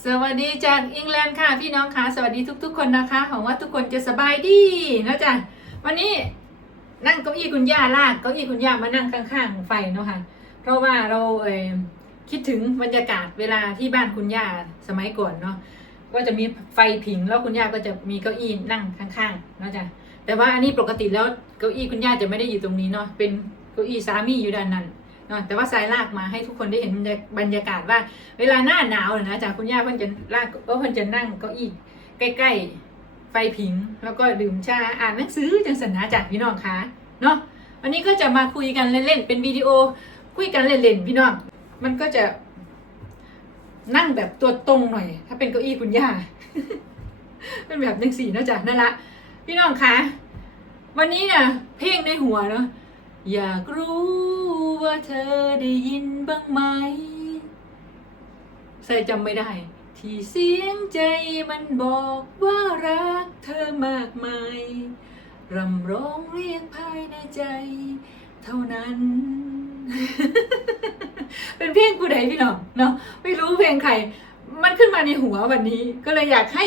สวัสดีจากอังกฤษค่ะพี่น้องค่ะสวัสดีทุก ๆ คนนะคะหวังว่าทุกคนจะสบายดีนะจ๊ะวันนี้นั่งเก้าอี้คุณย่าลากเก้าอี้คุณย่ามานั่งข้างๆไฟเนาะค่ะ เพราะว่าเราเออคิดถึงบรรยากาศเวลาที่บ้านคุณย่าสมัยก่อนเนาะก็จะมีไฟผิงแล้วคุณย่าก็จะมีเก้าอี้นั่งข้างๆนะจ๊ะแต่ว่าอันนี้ปกติแล้วเก้าอี้คุณย่าจะไม่ได้อยู่ตรงนี้เนาะเป็นเก้าอี้สามีอยู่ด้านนั้น นาะแต่ว่าทรายลากมาให้ทุกคนได้เห็นบรรยากาศว่า เวลาหน้าหนาวนะจากคุณย่าเพิ่นจะลากเออเพิ่นจะนั่งเก้าอี้ใกล้ ๆ ไฟผิง แล้วก็ดื่มชาอ่านหนังสือจังสนนะจากพี่น้องคะเนาะวันนี้ก็จะมาคุยกันเล่นๆเป็นวิดีโอคุยกันเล่นๆพี่น้องมันก็จะนั่งแบบตัวตรงหน่อย ถ้าเป็นเก้าอี้คุณย่าเป็นแบบนังสีนะจ๊ะนั่นละพี่น้องคะวันนี้น่ะเพลงในหัวเนาะ อยากรู้ว่าเธอได้ยินบ้างไหมใส่จำไม่ได้ ที่เสียงใจมันบอกว่ารักเธอมากมายรำร้องเรียกภายในใจ เท่านั้น เป็นเพลงกูใดพี่น้องเนาะไม่รู้เพลงใคร มันขึ้นมาในหัววันนี้ ก็เลยอยากให้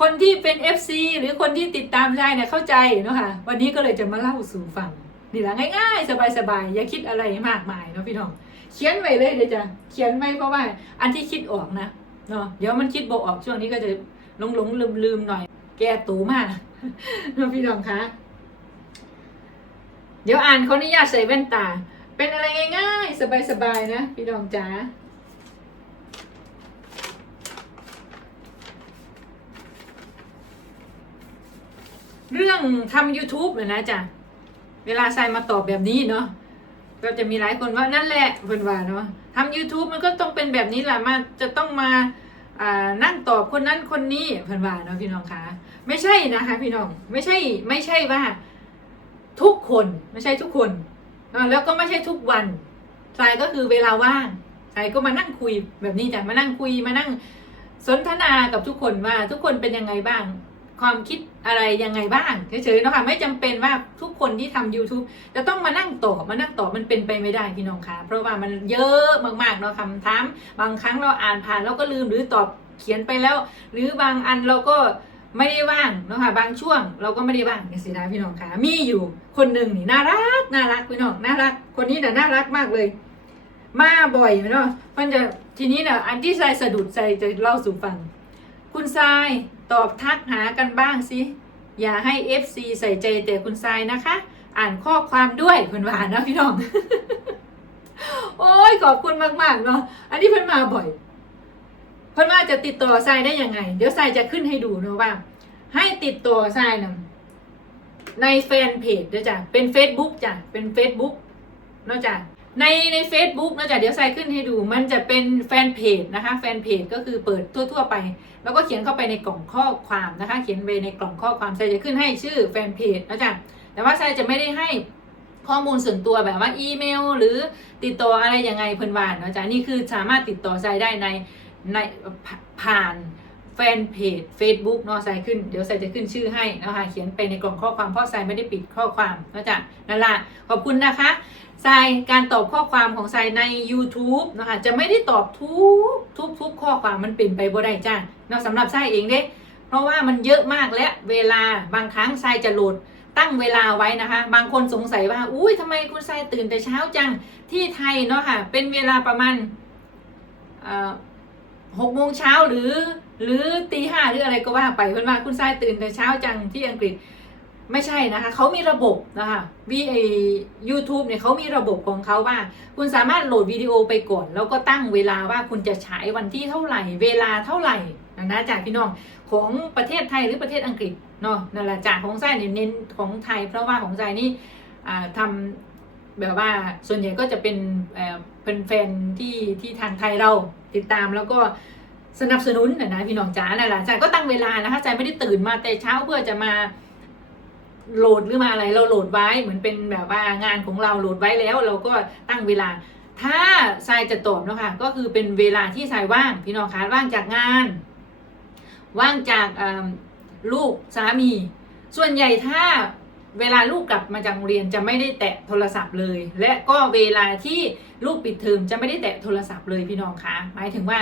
คนที่เป็น FC หรือคนที่ติดตามได้เนี่ยเข้าใจเนาะค่ะวันนี้ก็เลยจะมาเล่าสู่ฟัง นี่แหละง่ายๆ สบายๆ อย่าคิดอะไรมากมายเนาะพี่น้อง เขียนไว้เลยเดี๋ยวจะเขียนไว้เพราะว่า อันที่คิดออกนะเนาะเดี๋ยวมันคิดบออกช่วงนี้ก็จะหลงหลงลืมลืมๆหน่อย แก้ตูมากเนาะพี่น้องคะเดี๋ยวอ่านขออนุญาตใส่แว่นตา เป็นอะไรง่ายๆ สบายๆ นะ พี่น้องจ๋าเรื่องทำ YouTube เนี่ยนะจ๊ะ เวลาใส่มาตอบแบบนี้เนาะก็จะมีหลายคนว่านั่นแหละเพิ่นว่าเนาะทำ YouTube มันก็ต้องเป็นแบบนี้แหละมาจะต้องมาอ่านั่งตอบคนนั้นคนนี้เพิ่นว่าเนาะพี่น้องคะไม่ใช่นะคะ พี่น้องไม่ใช่ไม่ใช่ว่าทุกคนไม่ใช่ทุกคนแล้วก็ไม่ใช่ทุกวันสายก็คือเวลาว่างสายก็มานั่งคุยแบบนี้จ้ะมานั่งคุยมานั่งสนทนากับทุกคนว่าทุกคนเป็นยังไงบ้าง ความคิดอะไรยังไงบ้างเฉยๆเนาะค่ะไม่จำเป็นว่าทุกคนที่ทำ YouTube จะต้องมานั่งตอบมานั่งตอบมันเป็นไปไม่ได้พี่น้องคะเพราะว่ามันเยอะมากๆเนาะคำถามบางครั้งเราอ่านผ่านเราก็ลืมหรือตอบเขียนไปแล้ว หรือบางอันเราก็ไม่ได้ว่างเนาะค่ะบางช่วงเราก็ไม่ได้ว่างอย่างสินะพี่น้องคะมีอยู่คนหนึ่งนี่น่ารักน่ารักพี่น้องน่ารัก คนนี้น่ะน่ารักมากเลย มาบ่อยเนาะมันจะทีนี้น่ะอันที่ใจสะดุดใจจะเล่าสู่ฟัง คุณทราย ตอบทักหากันบ้างสิอย่าให้ FC ใส่ใจแต่คุณทรายนะคะ อ่านข้อความด้วยเพื่อนว่านนะพี่น้อง โอ้ยขอบคุณมากๆเนาะอันนี้เพื่อนมาบ่อย เพื่อนว่าจะติดต่อทรายได้ยังไง เดี๋ยวทรายจะขึ้นให้ดูเนาะว่า ให้ติดต่อทรายนะในแฟนเพจเด้อจ้ะเป็น Facebook จ้ะเป็น Facebook เนาะจ้ะ ในใน Facebook เนะจ้ะเดี๋ยวทรายขึ้นให้ดู มันจะเป็นแฟนเพจนะคะ แฟนเพจก็คือเปิดทั่ว ๆ ไป แล้วก็เขียนเข้าไปในกล่องข้อความนะคะ เขียนไปในกล่องข้อความทรายจะขึ้นให้ชื่อแฟนเพจนะจ๊ะแต่ว่าทรายจะไม่ได้ให้ข้อมูลส่วนตัวแบบว่าอีเมล หรือติดต่ออะไรยังไงเพิ่อนวานนะจ๊ะนี่คือสามารถติดต่อทรายได้ในในผ่าน แฟนเพจ Facebook เนาะทรายขึ้นเดี๋ยวทรายจะขึ้นชื่อให้นะคะเขียนไปในกล่องข้อความเพราะทรายไม่ได้ปิดข้อความนะจ๊ะนั่นแหละขอบคุณนะคะทรายการตอบข้อความของทรายใน YouTube นะคะจะไม่ได้ตอบทุกทุกทุกข้อความมันเป็นไปบ่ได้จ้าเนาะสำหรับทรายเองเด้เพราะว่ามันเยอะมากและเวลาบางครั้งทรายจะโหลดตั้งเวลาไว้นะคะ บางคนสงสัยว่าอุ้ยทำไมคุณทรายตื่นแต่เช้าจังที่ไทยเนาะค่ะเป็นเวลาประมาณหกโมงเช้าหรือ หรือตีห้าหรืออะไรก็ว่าไปเพื่อนว่าคุณทรายตื่นแต่เช้าจังที่อังกฤษไม่ใช่นะคะเขามีระบบนะคะวีไอยูทูบเนี่ยเขามีระบบของเขาว่า คุณสามารถโหลดวิดีโอไปก่อน แล้วก็ตั้งเวลาว่าคุณจะฉายวันที่เท่าไหร่ เวลาเท่าไหร่นะจากพี่น้องของประเทศไทยหรือประเทศอังกฤษเนาะนั่นแหละจากของไส้เนี่ยเน้นของไทย เพราะว่าของไส้นี่ทำแบบว่าส่วนใหญ่ก็จะเป็นเป็นแฟนที่ที่ทางไทยเราติดตามแล้วก็ สนับสนุนนะนะพี่น้องจ๋านั่นแหละใจก็ตั้งเวลานะคะใจไม่ได้ตื่นมาแต่เช้าเพื่อจะมาโหลดหรือมาอะไรเราโหลดไว้เหมือนเป็นแบบว่างานของเราโหลดไว้แล้ว เราก็ตั้งเวลา ถ้าทรายจะตอบนะคะก็คือเป็นเวลาที่ทรายว่างพี่น้องคะว่างจากงาน ว่างจากลูกสามี ส่วนใหญ่ถ้าเวลาลูกกลับมาจากโรงเรียนจะไม่ได้แตะโทรศัพท์เลย และก็เวลาที่ลูกปิดเทอมจะไม่ได้แตะโทรศัพท์เลยพี่น้องคะหมายถึงว่า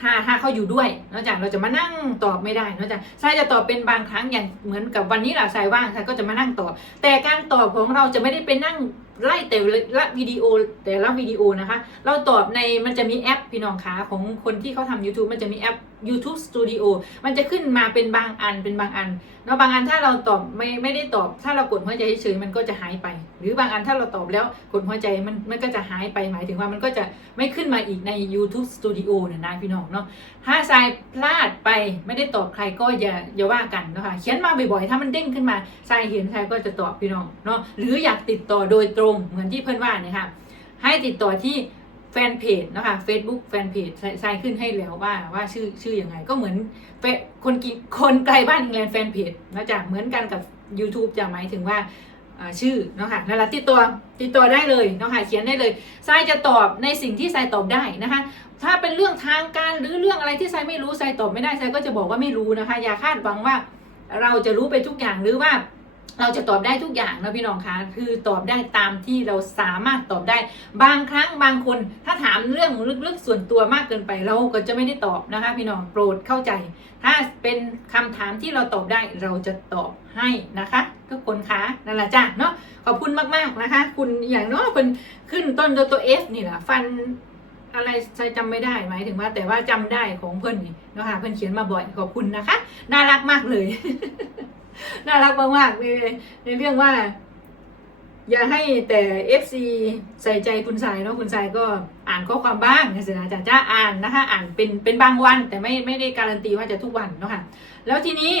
ถ้าถ้าเขาอยู่ด้วยนอกจากเราจะมานั่งตอบไม่ได้นอกจากทรายจะตอบเป็นบางครั้งอย่างเหมือนกับวันนี้แหละทรายว่างทรายก็จะมานั่งตอบ แต่การตอบของเราจะไม่ได้ไปนั่ง ไล่แต่ละวิดีโอแต่ละวิดีโอนะคะ เราตอบในมันจะมีแอปพี่น้องขาของคนที่เขาทำ YouTube มันจะมีแอป YouTube Studio มันจะขึ้นมาเป็นบางอันเป็นบางอันเนาะบางอันถ้าเราตอบไม่ไม่ได้ตอบ ถ้าเรากดหัวใจเฉยมันก็จะหายไป หรือบางอันถ้าเราตอบแล้วกดหัวใจมันมันก็จะหายไปหมายถึงว่ามันก็จะไม่ขึ้นมาอีกใน YouTube Studio นะนะพี่น้องเนาะถ้าทรายพลาดไปไม่ได้ตอบใครก็อย่าอย่าว่ากันนะคะเขียนมาบ่อยๆ ถ้ามันเด้งขึ้นมาทรายเห็นทรายก็จะตอบพี่น้องเนาะหรืออยากติดต่อโดยตรงเหมือนที่เพื่อนว่าเนี่ยค่ะให้ติดต่อที่แฟนเพจนะคะ Facebook แฟนเพจทรายขึ้นให้แล้วว่าว่าชื่อชื่ออยังไง ก็เหมือนคนกิคนไกลบ้านอิงแลนด์แฟนเพจนะจ๊ะเหมือนกันกับ YouTube จะหมายถึงว่าชื่อเนาะค่ะนั่นแหละติดตัวติดตัวได้เลยเนาะค่ะเขียนได้เลยทรายจะตอบในสิ่งที่ทรายตอบได้นะคะ ถ้าเป็นเรื่องทางการหรือเรื่องอะไรที่ทรายไม่รู้ทรายตอบไม่ได้ทรายก็จะบอกว่าไม่รู้นะคะ อย่าคาดหวังว่าเราจะรู้ไปทุกอย่างหรือว่า เราจะตอบได้ทุกอย่างนะพี่น้องคะคือตอบได้ตามที่เราสามารถตอบได้ บางครั้งบางคนถ้าถามเรื่องลึกๆส่วนตัวมากเกินไปเราก็จะไม่ได้ตอบนะคะ พี่น้องโปรดเข้าใจ ถ้าเป็นคำถามที่เราตอบได้เราจะตอบให้นะคะทุกคนคะนั่นแหละจ้ะเนาะขอบคุณมากๆนะคะ คุณอย่างเนาะคนขึ้นต้นตัวตัว F นี่แหละฟันอะไรใช้จำไม่ได้หมายถึงว่าแต่ว่าจำได้ของเพื่อนนี่เนาะคะเพื่อนเขียนมาบ่อยขอบคุณนะคะ น่ารักมากเลย น่ารักมากๆเลยในเรื่องว่า อย่าให้แต่ FC ใส่ใจคุณสายเนาะคุณสายก็อ่านข้อความบ้างนะสินะจะจะอ่านนะคะ อ่านเป็นเป็นบางวัน แต่ไม่ไม่ได้การันตีว่าจะทุกวันเนาะค่ะ แล้วทีนี้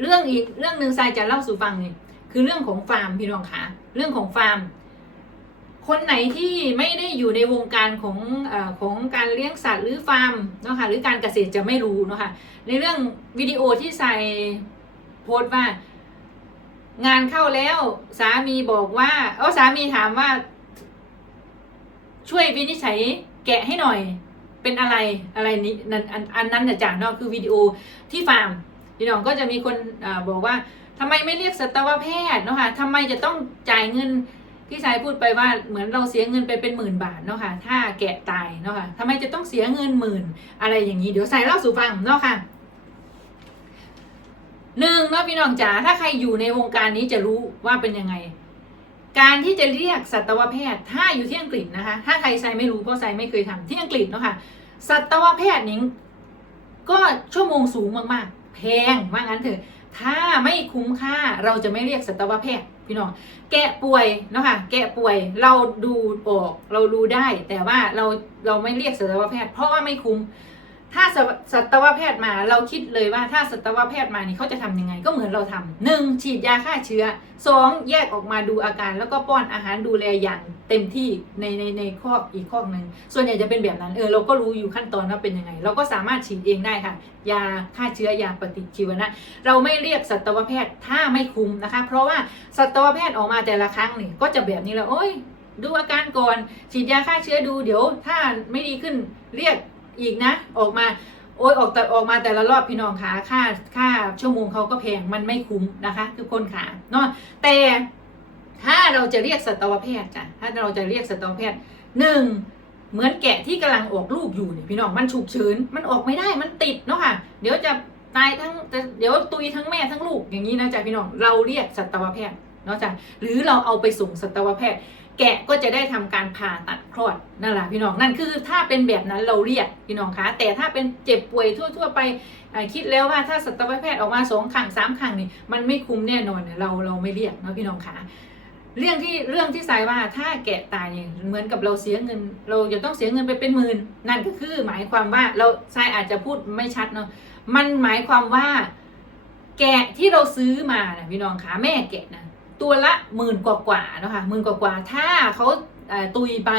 เรื่องอีกเรื่องหนึ่งสายจะเล่าสู่ฟังเนี่ยคือเรื่องของฟาร์มพี่น้องคะเรื่องของฟาร์มคนไหนที่ไม่ได้อยู่ในวงการของเออของการเลี้ยงสัตว์หรือฟาร์มเนาะค่ะหรือการเกษตรจะไม่รู้เนาะค่ะในเรื่องวิดีโอที่ใส่ โพสต์ว่า งานเข้าแล้วสามีบอกว่า เออสามีถามว่า ช่วยวินิจฉัยแกะให้หน่อย เป็นอะไรอะไรนี้นั่นอันนั้นนะจ๊ะเนาะคือวิดีโอที่ฟาร์มพี่น้องก็จะมีคนอบอกว่าทำไมไม่เรียกสัตวแพทย์เนาะค่ะทำไมจะต้องจ่ายเงินพี่ชายพูดไปว่าเหมือนเราเสียเงินไปเป็นหมื่นบาทเนาะค่ะถ้าแกะตายเนาะค่ะทำไมจะต้องเสียเงินหมื่นอะไรอย่างนี้เดี๋ยวใส่เล่าสู่ฟังเนาะค่ะ หนึ่งเนาะพี่น้องจ๋าถ้าใครอยู่ในวงการนี้จะรู้ว่าเป็นยังไง การที่จะเรียกสัตวแพทย์ ถ้าอยู่ที่อังกฤษนะคะ ถ้าใครใส่ไม่รู้เพราะใส่ไม่เคยทำที่อังกฤษเนาะค่ะสัตวแพทย์นี้ก็ชั่วโมงสูงมากๆ แพงว่างั้นเถอะ ถ้าไม่คุ้มค่าเราจะไม่เรียกสัตวแพทย์พี่น้องแกะป่วยเนาะค่ะแกะป่วยเราดูออกเราดูได้ แต่ว่าเราเราไม่เรียกสัตวแพทย์ เพราะว่าไม่คุ้ม ถ้าสัตวแพทย์มาเราคิดเลยว่าถ้าสัตวแพทย์มานี่เขาจะทำยังไง ก็เหมือนเราทำหนึ่งฉีดยาฆ่าเชื้อสองแยกออกมาดูอาการ แล้วก็ป้อนอาหารดูแลอย่างเต็มที่ในในในข้ออีกข้อหนึ่งส่วนใหญ่จะเป็นแบบนั้นเออเราก็รู้อยู่ขั้นตอนว่าเป็นยังไง เราก็สามารถฉีดเองได้ค่ะ ยาฆ่าเชื้อยาปฏิชีวนะ เราไม่เรียกสัตวแพทย์ถ้าไม่คุ้มนะคะ เพราะว่าสัตวแพทย์ออกมาแต่ละครั้งนี่ก็จะแบบนี้แหละโอ้ยดูอาการก่อนฉีดยาฆ่าเชื้อดูเดี๋ยว ถ้าไม่ดีขึ้นเรียก อีกนะ ออกมาโอ้ยออกแต่ออกมาแต่ละรอบพี่น้องขาค่าค่าชั่วโมงเขาก็แพงมันไม่คุ้มนะคะ ทุกคนขาเนาะแต่ถ้าเราจะเรียกสัตวแพทย์จ้ะถ้าเราจะเรียกสัตวแพทย์หนึ่งเหมือนแกะที่กำลังออกลูกอยู่เนี่ยพี่น้องมันฉุกเฉินมันออกไม่ได้มันติดเนาะค่ะ เดี๋ยวจะตายทั้งเดี๋ยวตุยทั้งแม่ทั้งลูกอย่างนี้นะจ๊ะพี่น้องเราเรียกสัตวแพทย์เนาะจ้ะหรือเราเอาไปส่งสัตวแพทย์ แกะก็จะได้ทำการผ่าตัดคลอดนั่นแหละพี่น้องนั่นคือถ้าเป็นแบบนั้นเราเรียกพี่น้องคะแต่ถ้าเป็นเจ็บป่วยทั่ว ๆ ไปคิดแล้วว่าถ้าสัตวแพทย์ออกมาสองครั้งสามครั้งนี่มันไม่คุ้มแน่นอนเนี่ยเราเราไม่เรียกเนาะพี่น้องคะเรื่องที่เรื่องที่สายว่าถ้าแกะตายเนี่ยเหมือนกับเราเสียเงิน เราจะต้องเสียเงินไปเป็นหมื่นนั่นก็คือหมายความว่าเราสายอาจจะพูดไม่ชัดเนาะมันหมายความว่า แกะที่เราซื้อมานะพี่น้องคะแม่แกะนะ ตัวละหมื่นกว่ากว่าๆนะคะหมื่นกว่ากว่าๆถ้าเขาตุยไป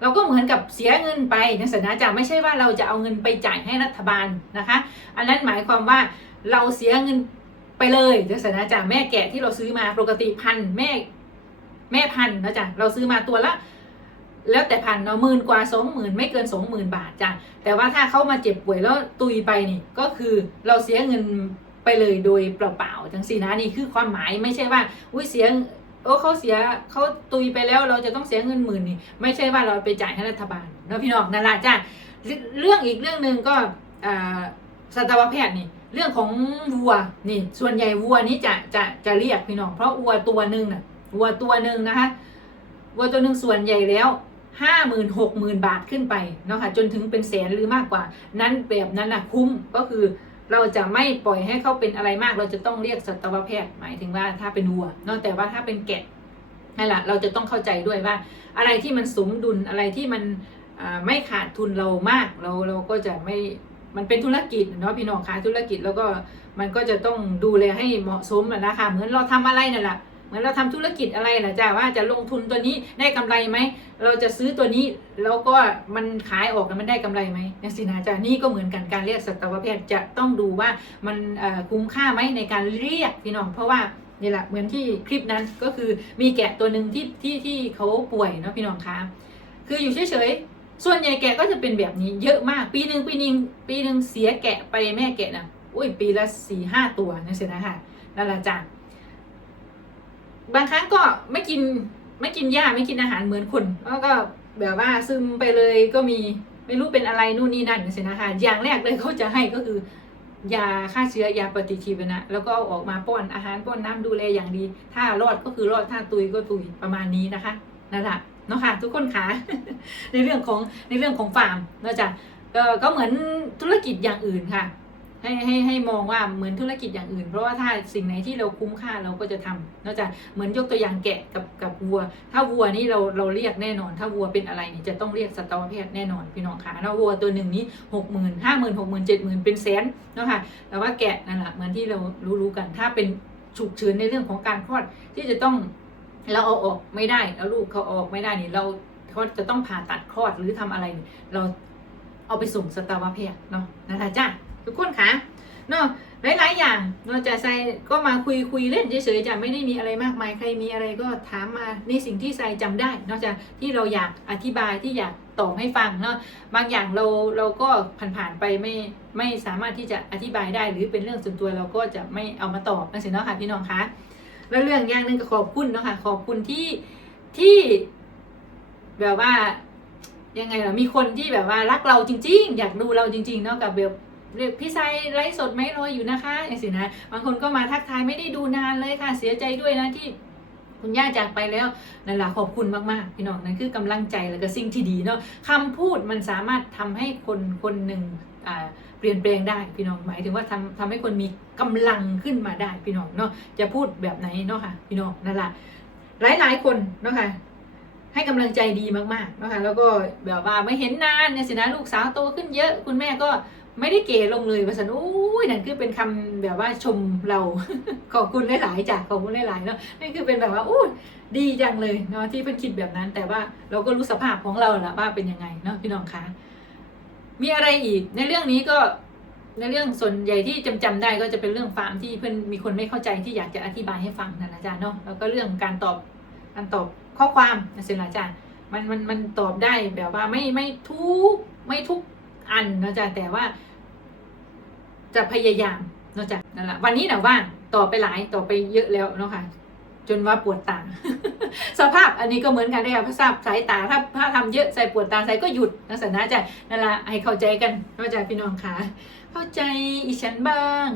เราก็เหมือนกับเสียเงินไปนะสัญญาจะไม่ใช่ว่าเราจะเอาเงินไปจ่ายให้รัฐบาลนะคะ อันนั้นหมายความว่าเราเสียเงินไปเลยนะสัญญาจะแม่แกะที่เราซื้อมาปกติพันแม่แม่พันนะจ๊ะเราซื้อมาตัวละแล้วแต่พันเนาะหมื่นกว่าสองหมื่นไม่เกินสองหมื่นบาทจ้ะแต่ว่าถ้าเขามาเจ็บป่วยแล้วตุยไปนี่ก็คือเราเสียเงิน ไปเลยโดยเปล่าๆจังสีนะนี่คือความหมายไม่ใช่ว่าอุ้ยเสียโอ้เขาเสียเขาตุยไปแล้วเราจะต้องเสียเงินหมื่นนี่ไม่ใช่ว่าเราไปจ่ายให้รัฐบาลนะพี่น้องนั่นแหละจ้ะเรื่องอีกเรื่องหนึ่งก็อ่าสัตวแพทย์นี่เรื่องของวัวนี่ส่วนใหญ่วัวนี้จะจะจะเรียกพี่น้อง เพราะวัวตัวหนึ่งน่ะวัวตัวหนึ่งนะคะวัวตัวหนึ่งส่วนใหญ่แล้วห้าหมื่นหกหมื่นบาทขึ้นไปเนาะค่ะจนถึงเป็นแสนหรือมากกว่า นั้นแบบนั้นน่ะคุ้มก็คือ เราจะไม่ปล่อยให้เขาเป็นอะไรมาก เราจะต้องเรียกสัตวแพทย์หมายถึงว่าถ้าเป็นวัวนอกแต่ว่าถ้าเป็นแกะนั่นแหละเราจะต้องเข้าใจด้วยว่า อะไรที่มันสมดุลอะไรที่มันไม่ขาดทุนเรามาก เราเราก็จะไม่มันเป็นธุรกิจเนาะพี่น้องขาธุรกิจแล้วก็มันก็จะต้องดูแลให้เหมาะสมนะคะ เหมือนเราทำอะไรนั่นแหละ เหมือนเราทำธุรกิจอะไรนะจ้าว่าจะลงทุนตัวนี้ได้กำไรไหม เราจะซื้อตัวนี้แล้วก็มันขายออกแล้วมันได้กำไรไหมนี่สินะจ้านี่ก็เหมือนกันการเรียกสัตวแพทย์จะต้องดูว่ามันคุ้มค่าไหมในการเรียกพี่น้องเพราะว่านี่แหละเหมือนที่คลิปนั้นก็คือมีแกะตัวหนึ่งที่ที่ที่เขาป่วยเนาะพี่น้องคะคืออยู่เฉยๆส่วนใหญ่แกะก็จะเป็นแบบนี้เยอะมากปีหนึ่งปีหนึ่งปีหนึ่งเสียแกะไปแม่แกะนะอุ้ยปีละสี่ห้าตัวนั่นสินะคะนั่นแหละจ้ะ บางครั้งก็ไม่กินไม่กินหญ้าไม่กินอาหารเหมือนคนแล้วก็แบบว่าซึมไปเลยก็มีไม่รู้เป็นอะไรนู่นนี่นั่นนั่นสินะคะอย่างแรกเลยเขาจะให้ก็คือยาฆ่าเชื้อยาปฏิชีวนะ แล้วก็ออกมาป้อนอาหารป้อนน้ำดูแลอย่างดี ถ้ารอดก็คือรอดถ้าตุยก็ตุยประมาณนี้นะคะนั่นแหละเนาะค่ะทุกคนคะในเรื่องของในเรื่องของฟาร์มเนาะจ้ะก็ก็เหมือนธุรกิจอย่างอื่นค่ะ ให้ให้ให้มองว่าเหมือนธุรกิจอย่างอื่น เพราะว่าถ้าสิ่งไหนที่เราคุ้มค่าเราก็จะทำนาะจ้ะเหมือนยกตัวอย่างแกะกับกับวัว ถ้าวัวนี่เราเราเรียกแน่นอน ถ้าวัวเป็นอะไรนี่จะต้องเรียกสัตวแพทย์แน่นอนพี่น้องค่ะแล้ววัวตัวหนึ่งนี้หกหมื่นห้าหมื่นหกหมื่นเจ็ดหมื่นเป็นแสนเนาะค่ะแต่ว่าแกะนั่นแหละเหมือนที่เรารู้ๆกัน ถ้าเป็นฉุกเฉินในเรื่องของการคลอดที่จะต้องเราเอาออกไม่ได้แล้วลูกเขาออกไม่ได้นี่เราเขาจะต้องผ่าตัดคลอดหรือทำอะไรนี่เราเอาไปส่งสัตวแพทย์เนาะนะคะจ้า ทุกคนค่ะเนาะหลายๆอย่างเราะจะใส่ก็มาคุยคุยเล่นเฉยๆจะไม่ได้มีอะไรมากมายใครมีอะไรก็ถามมาในสิ่งที่ใส่จำได้นอกจากที่เราอยากอธิบายที่อยากตอบให้ฟังเนาะบางอย่างเราเราก็ผ่านๆไปไม่ไม่สามารถที่จะอธิบายได้ หรือเป็นเรื่องส่วนตัวเราก็จะไม่เอามาตอบนั่นสิเนาะค่ะพี่น้องคะแล้วเรื่องอย่างหนึ่งก็ขอบคุณเนาะค่ะขอบคุณที่ที่แบบว่ายังไงล่ะมีคนที่แบบว่ารักเราจริง ๆ อยากดูเราจริงๆเนาะกับแบบ เรียกพี่ไซไลฟ์สดไหมรออยู่นะคะอย่างสินะบางคนก็มาทักทายไม่ได้ดูนานเลยค่ะ เสียใจด้วยนะที่คุณย่าจากไปแล้วนั่นแหละขอบคุณมาก ๆ พี่น้องนั่นคือกำลังใจแล้วก็สิ่งที่ดีเนาะคำพูดมันสามารถทำให้คนคนหนึ่งเปลี่ยนแปลงได้พี่น้องหมายถึงว่าทำทำให้คนมีกำลังขึ้นมาได้พี่น้องเนาะจะพูดแบบไหนเนาะค่ะพี่น้องนั่นแหละหลาย ๆ คนเนาะค่ะให้กำลังใจดีมากๆเนาะค่ะแล้วก็แบบว่าไม่เห็นนานเนี่ยสินะลูกสาวโตขึ้นเยอะ คุณแม่ก็ ไม่ได้เก๋ลงเลยว่าสันอุ้ยนั่นคือเป็นคำแบบว่าชมเรา ขอบคุณหลายๆจ้ะขอบคุณหลายๆเนาะนั่นคือเป็นแบบว่าอู้ดีจังเลยเนาะที่เพิ่นคิดแบบนั้น แต่ว่าเราก็รู้สภาพของเราแหละว่าเป็นยังไงเนาะพี่น้องคะมีอะไรอีก ในเรื่องนี้ก็ในเรื่องส่วนใหญ่ที่จำจำได้ก็จะเป็นเรื่องฟาร์มที่เพื่อนมีคนไม่เข้าใจที่อยากจะอธิบายให้ฟังนะอาจารย์เนาะแล้วก็เรื่องการตอบการตอบข้อความนะเซนอาจารย์มันมันมันตอบได้แบบว่าไม่ไม่ทุกไม่ทุกอันนะอาจารย์แต่ว่า จะพยายามเนาะจ้ะนั่นแหละวันนี้นะว่างต่อไปหลายต่อไปเยอะแล้วเนาะค่ะจนว่าปวดตา สภาพอันนี้ก็เหมือนกันได้ค่ะภาษาสายตาถ้าถ้าทำเยอะใส่ปวดตาใส่ก็หยุดนะสันนะจะนั่นแหละให้เข้าใจกันเนาะจ้ะพี่น้องค่ะ เข้าใจอีฉันบ้าง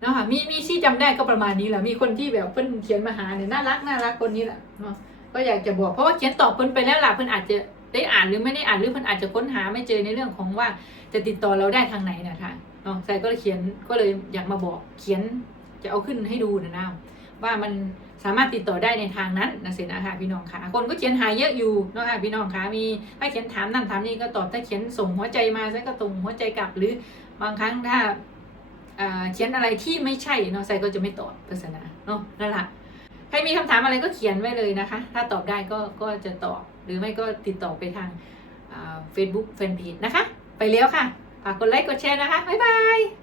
เนาะค่ะมีมีที่จำได้ก็ประมาณนี้แหละมีคนที่แบบเพิ่นเขียนมาหาเนี่ยน่ารักน่ารักคนนี้แหละเนาะก็อยากจะบอกเพราะว่าเขียนตอบเพิ่นไปแล้วล่ะเพิ่นอาจจะได้อ่านหรือไม่ได้อ่านหรือเพิ่นอาจจะค้นหาไม่เจอในเรื่องของว่า จะติดต่อเราได้ทางไหนนะคะเนาะใส่ก็เลยเขียนก็เลยอยากมาบอกเขียนจะเอาขึ้นให้ดูนะนะว่ามันสามารถติดต่อได้ในทางนั้นนะเสนะคะพี่น้องคะคนก็เขียนหายเยอะอยู่เนาะค่ะพี่น้องคะมีถ้าเขียนถามนั่นถามนี่ก็ตอบถ้าเขียนส่งหัวใจมาใส่ก็ส่งหัวใจกลับหรือบางครั้งถ้าเขียนอะไรที่ไม่ใช่เนาะใส่ก็จะไม่ตอบศาสนาเนาะนั่นแหละใครมีคำถามอะไรก็เขียนไว้เลยนะคะ ถ้าตอบได้ก็ก็จะตอบหรือไม่ก็ติดต่อไปทางเฟซบุ๊กแฟนเพจนะคะ ไปแล้วค่ะฝากกดไลค์กดแชร์นะคะ บ๊ายบาย